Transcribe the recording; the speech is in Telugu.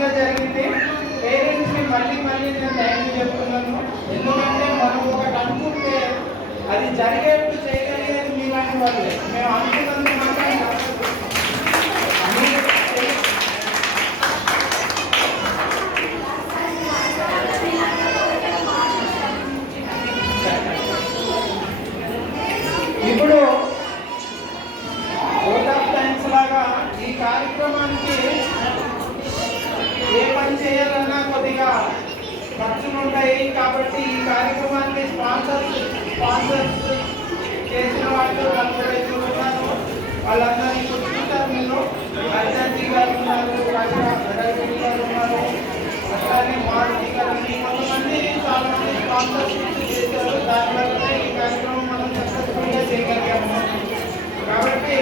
మంచిగా జరిగింది. పేరెంట్స్ని మళ్ళీ మళ్ళీ నేను థ్యాంక్ చెప్తున్నాను. ఎందుకంటే మనం ఒకటి అనుకుంటే అది జరిగేట్టు చేయగలిగేది మీలాంటి వాళ్ళే. మేము అనుకున్నందుకు మాత్రం ఇప్పుడు ఓట్ ఆఫ్ థ్యాంక్స్ లాగా ఈ కార్యక్రమానికి ఏ పని చేయాలన్నా కొద్దిగా ఖర్చులు ఉంటాయి. కాబట్టి ఈ కార్యక్రమానికి స్పాన్సర్స్ చేసిన వాళ్ళు నలుగురైదు ఉన్నారు. వాళ్ళందరినీ చూస్తారు. మీరు హరిజీ గారు ఉన్నారు, రఘురెడ్డి గారు ఉన్నారు, అట్లానే మారుతి గారు, కొంతమంది చాలా మంది స్పాన్సర్షిప్ చేశారు. దానివల్ల ఈ కార్యక్రమం మనం సక్సెస్ఫుల్గా చేయగలిగాము. కాబట్టి